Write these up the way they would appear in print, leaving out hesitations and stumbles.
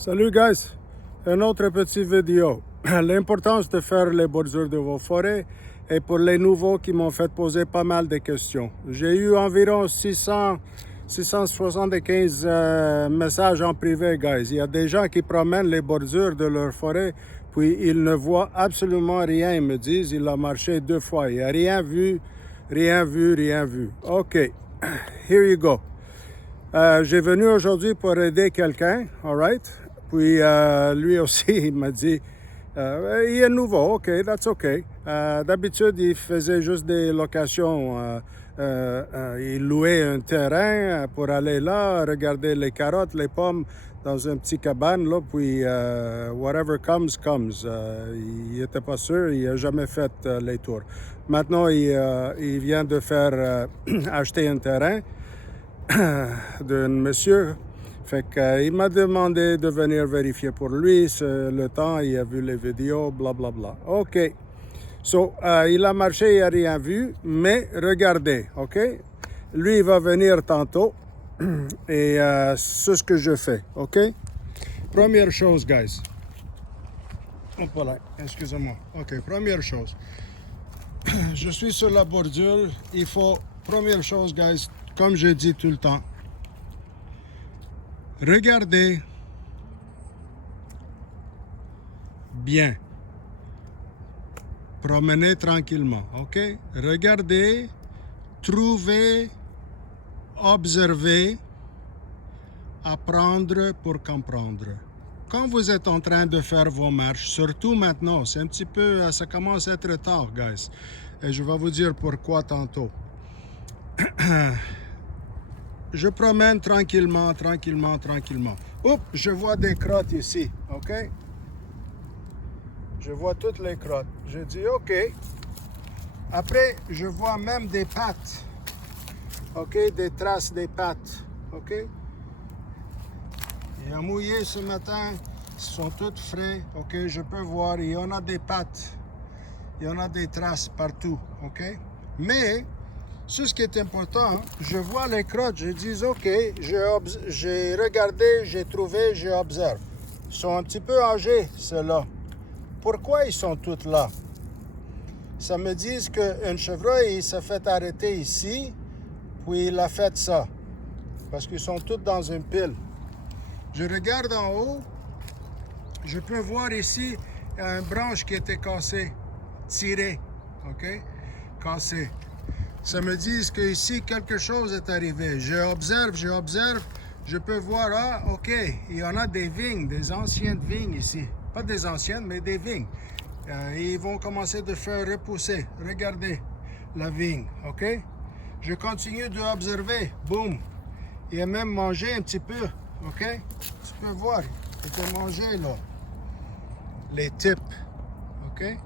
Salut guys, une autre petite vidéo. L'importance de faire les bordures de vos forêts et pour les nouveaux qui m'ont fait poser pas mal de questions. J'ai eu environ 675 messages en privé, guys. Il y a des gens qui promènent les bordures de leur forêt, puis ils ne voient absolument rien. Ils me disent, il a marché 2 fois. Il n'y a rien vu, rien vu, rien vu. OK, here you go. J'ai venu aujourd'hui pour aider quelqu'un, all right? Puis lui aussi, il m'a dit, il est nouveau, OK, that's OK. D'habitude, il faisait juste des locations. Il louait un terrain pour aller là, regarder les carottes, les pommes dans une petite cabane, là, puis whatever comes, comes. Il n'était pas sûr, il n'a jamais fait les tours. Maintenant, il vient de faire acheter un terrain d'un monsieur. Fait qu'il m'a demandé de venir vérifier pour lui le temps, il a vu les vidéos, blablabla. OK. So, il a marché, il n'a rien vu, mais regardez, OK? Lui, il va venir tantôt et c'est ce que je fais, OK? Première chose, guys. Hop là, excusez-moi. OK, première chose. Je suis sur la bordure, il faut, première chose, guys, comme je dis tout le temps, regardez bien. Promenez tranquillement, OK? Regardez, trouvez, observez, apprendre pour comprendre. Quand vous êtes en train de faire vos marches, surtout maintenant, c'est un petit peu, ça commence à être tard, guys. Et je vais vous dire pourquoi tantôt. Je promène tranquillement, tranquillement, tranquillement. Oups, je vois des crottes ici, OK? Je vois toutes les crottes. Je dis OK. Après, je vois même des pattes. OK? Des traces des pattes. OK? Il a mouillé ce matin. Ils sont toutes frais. OK? Je peux voir. Il y en a des pattes. Il y en a des traces partout. OK? Mais, ce qui est important, je vois les crottes. Je dis OK. J'ai regardé, j'ai trouvé, j'ai observé. Ils sont un petit peu âgés, ceux-là. Pourquoi ils sont tous là? Ça me dit qu'un chevreuil, il s'est fait arrêter ici, puis il a fait ça. Parce qu'ils sont tous dans une pile. Je regarde en haut, je peux voir ici une branche qui était cassée, tirée, OK? Cassée. Ça me dit qu'ici, quelque chose est arrivé. J'observe, je peux voir, ah, OK, il y en a des vignes, des anciennes vignes ici. Pas des anciennes, mais des vignes. Ils vont commencer de faire repousser. Regardez la vigne, OK? Je continue d'observer. Boum! Il a même mangé un petit peu, OK? Tu peux voir, il était mangé là. Les types, OK?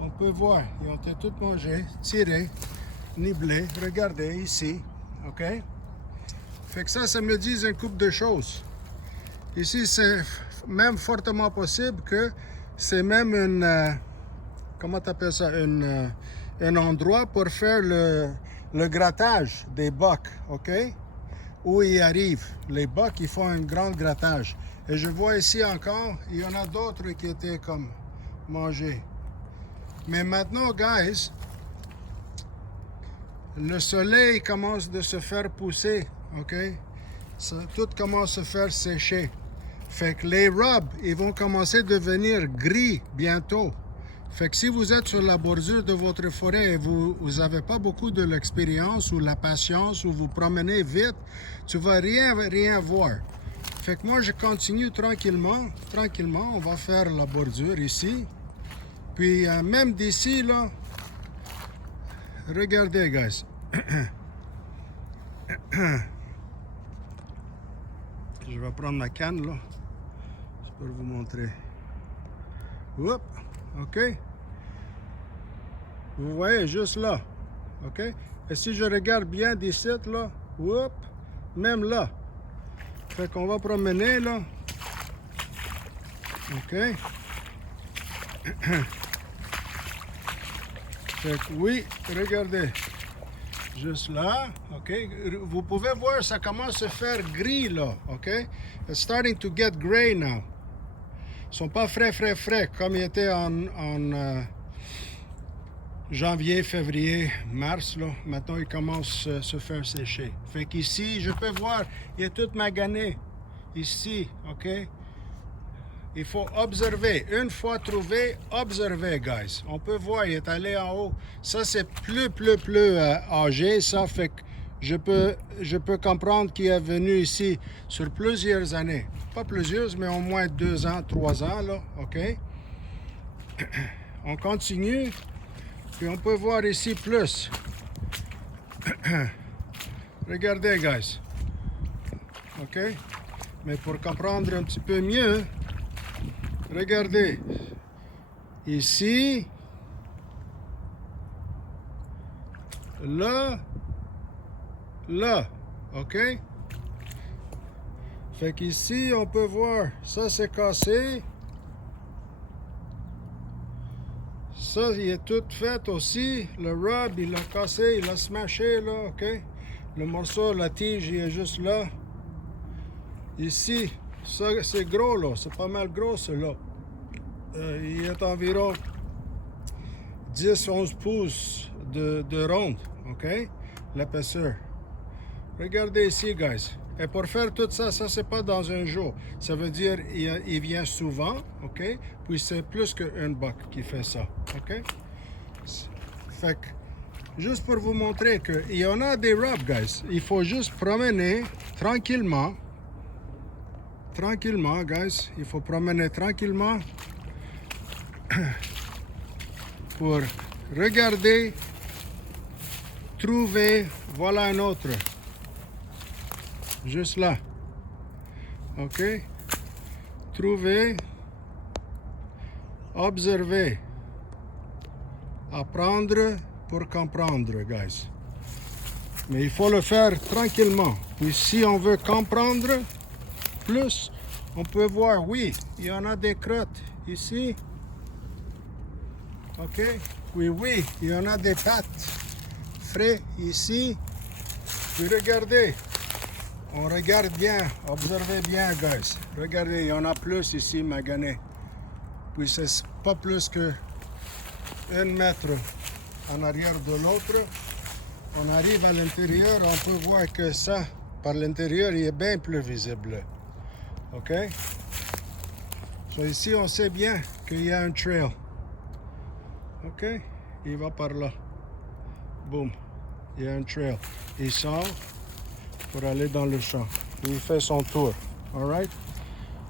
On peut voir, ils ont été tous mangés, tirés, niblés. Regardez ici, OK? Fait que ça me dit une couple de choses. Ici, c'est même fortement possible que c'est même une, comment tu appelles ça, un endroit pour faire le grattage des bocs, OK? Où ils arrivent. Les bocs, ils font un grand grattage. Et je vois ici encore, il y en a d'autres qui étaient comme mangés. Mais maintenant, guys, le soleil commence de se faire pousser, OK? Ça, tout commence à se faire sécher. Fait que les robes, ils vont commencer à devenir gris bientôt. Fait que si vous êtes sur la bordure de votre forêt et vous n'avez pas beaucoup de l'expérience ou la patience ou vous promenez vite, tu vas rien voir. Fait que moi, je continue tranquillement, on va faire la bordure ici. Puis même d'ici, là, regardez, guys. Je vais prendre ma canne, là. Pour vous montrer. Oups, OK. Vous voyez juste là. OK. Et si je regarde bien d'ici, là, oups, même là. Fait qu'on va promener, là. OK. Fait que oui, regardez. Juste là, OK? Vous pouvez voir, ça commence à se faire gris, là, OK? It's starting to get gray now. Ils sont pas frais, comme ils étaient en janvier, février, mars, là. Maintenant, ils commencent à se faire sécher. Fait qu'ici, je peux voir, il est tout magané. Ici, OK? Il faut observer. Une fois trouvé, observer, guys. On peut voir, il est allé en haut. Ça, c'est plus âgé. Ça fait que je peux comprendre qu'il est venu ici sur plusieurs années. Pas plusieurs, mais au moins 2 ans, 3 ans, là. OK? On continue. Puis on peut voir ici plus. Regardez, guys. OK? Mais pour comprendre un petit peu mieux, regardez. Ici. Là. OK? Fait qu'ici, on peut voir. Ça, c'est cassé. Ça, il est tout fait aussi. Le rub, il l'a cassé, il l'a smashé, là, OK? Le morceau, la tige, il est juste là. Ici, ça, c'est gros, là. C'est pas mal gros, celui-là. Il est environ 10-11 pouces de ronde, OK? L'épaisseur. Regardez ici, guys. Et pour faire tout ça, ça, c'est pas dans un jour. Ça veut dire il vient souvent, OK? Puis c'est plus qu'un buck qui fait ça, OK? Fait que, juste pour vous montrer qu'il y en a des rubs, guys. Il faut juste promener tranquillement. Tranquillement, guys. Il faut promener tranquillement pour regarder, trouver. Voilà un autre. Juste là. OK? Trouver. Observer. Apprendre pour comprendre, guys. Mais il faut le faire tranquillement. Puis si on veut comprendre plus, on peut voir, oui, il y en a des crottes ici. OK? Oui, il y en a des pattes frais ici. Puis regardez. On regarde bien, observez bien, guys. Regardez, il y en a plus ici, magané. Puis c'est pas plus que 1 mètre en arrière de l'autre. On arrive à l'intérieur, on peut voir que ça, par l'intérieur, il est bien plus visible. OK? So ici, on sait bien qu'il y a un trail. OK? Il va par là. Boum. Il y a un trail. Il sort pour aller dans le champ. Il fait son tour. Alright?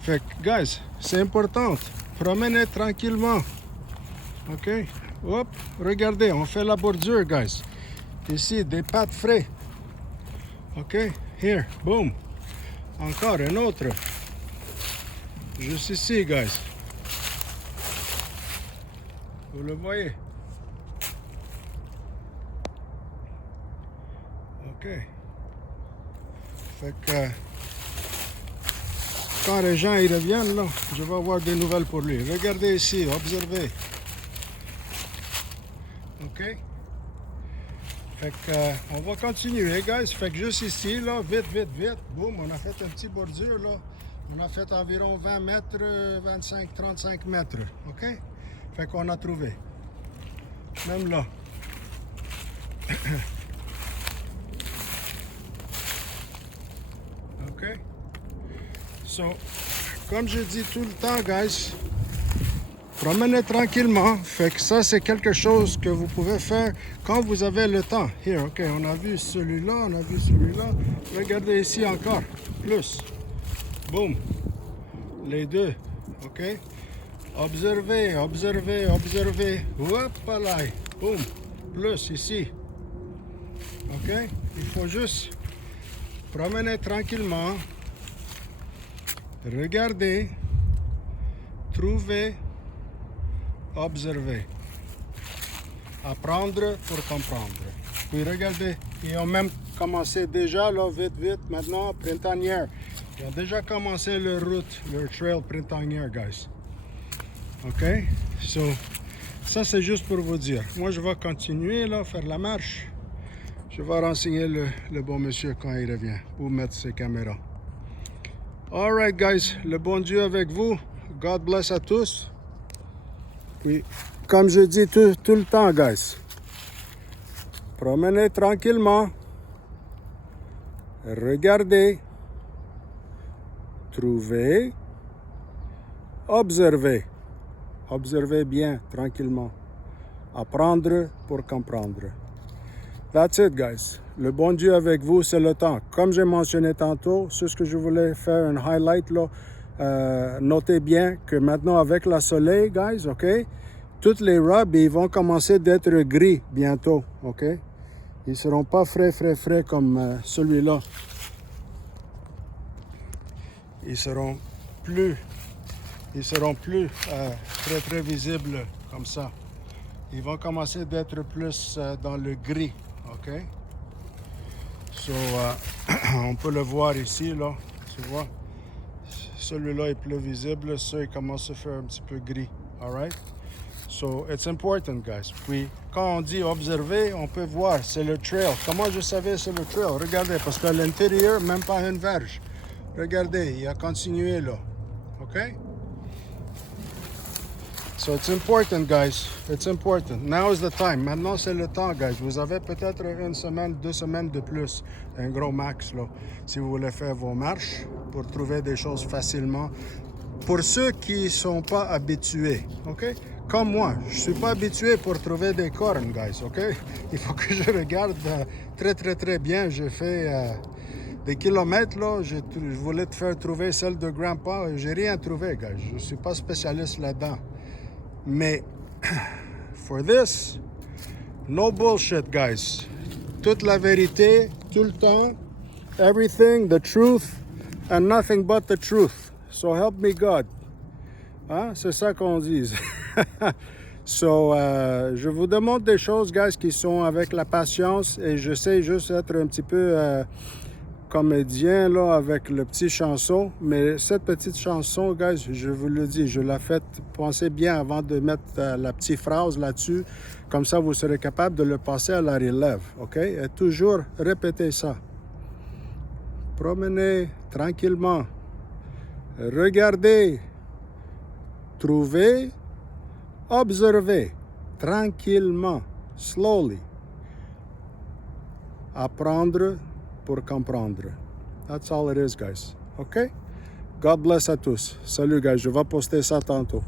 Fait que, guys, c'est important. Promenez tranquillement. OK? Hop, regardez, on fait la bordure, guys. Ici, des pattes frais. OK? Here, boom. Encore un autre. Juste ici, guys. Vous le voyez? OK. Fait que quand les gens ils reviennent, là, je vais avoir des nouvelles pour lui. Regardez ici, observez. OK? Fait que on va continuer, guys. Fait que juste ici, là, vite. Boum, on a fait un petit bordure, là. On a fait environ 20 mètres, 25-35 mètres. OK? Fait qu'on a trouvé. Même là. OK? So, comme je dis tout le temps, guys, promenez tranquillement. Fait que ça, c'est quelque chose que vous pouvez faire quand vous avez le temps. Here, OK, on a vu celui-là, on a vu celui-là. Regardez ici encore. Plus. Boum. Les deux. OK? Observez. Hop là. Boum. Plus ici. OK? Il faut juste promener tranquillement. Regardez. Trouver. Observer. Apprendre pour comprendre. Puis regardez, ils ont même commencé déjà, là, vite, maintenant, printanière. Ils ont déjà commencé leur route, leur trail printanière, guys. OK? So, ça, c'est juste pour vous dire. Moi, je vais continuer, là, faire la marche. Je vais renseigner le bon monsieur quand il revient, où mettre ses caméras. All right, guys. Le bon Dieu avec vous. God bless à tous. Puis, comme je dis tout le temps, guys, promenez tranquillement. Regardez. Trouvez. Observez. Observez bien, tranquillement. Apprendre pour comprendre. That's it, guys. Le bon Dieu avec vous, c'est le temps. Comme j'ai mentionné tantôt, c'est ce que je voulais faire un highlight là. Notez bien que maintenant, avec le soleil, guys, OK, toutes les rubs, ils vont commencer d'être gris bientôt, OK? Ils ne seront pas frais comme celui-là. Ils seront plus très visibles comme ça. Ils vont commencer d'être plus dans le gris, OK? So, on peut le voir ici, là, tu vois. Celui-là est plus visible, ça, il commence à faire un petit peu gris, all right? So, it's important, guys. Puis, quand on dit observer, on peut voir, c'est le trail. Comment je savais c'est le trail? Regardez, parce qu'à l'intérieur, même pas une verge. Regardez, il a continué là, OK? So it's important, guys. It's important. Now is the time. Maintenant, c'est le temps, guys. Vous avez peut-être une semaine, 2 semaines de plus, un gros max, là, si vous voulez faire vos marches pour trouver des choses facilement. Pour ceux qui ne sont pas habitués, OK? Comme moi, je ne suis pas habitué pour trouver des cornes, guys, OK? Il faut que je regarde très bien. J'ai fait des kilomètres, là. Je voulais te faire trouver celle de Grandpa. J'ai rien trouvé, guys. Je ne suis pas spécialiste là-dedans. Mais, for this, no bullshit, guys. Toute la vérité, tout le temps, everything, the truth, and nothing but the truth. So help me God. Hein? C'est ça qu'on dit. So, je vous demande des choses, guys, qui sont avec la patience et j'essaie juste d'être un petit peu comédien, là, avec le petit chanson. Mais cette petite chanson, guys, je vous le dis, je l'ai faite, pensez bien avant de mettre la petite phrase là-dessus. Comme ça, vous serez capable de le passer à la relève, OK? Et toujours répétez ça. Promenez tranquillement. Regardez. Trouvez. Observez. Tranquillement. Slowly. Apprendre pour comprendre. That's all it is, guys. OK? God bless à tous. Salut, guys. Je vais poster ça tantôt.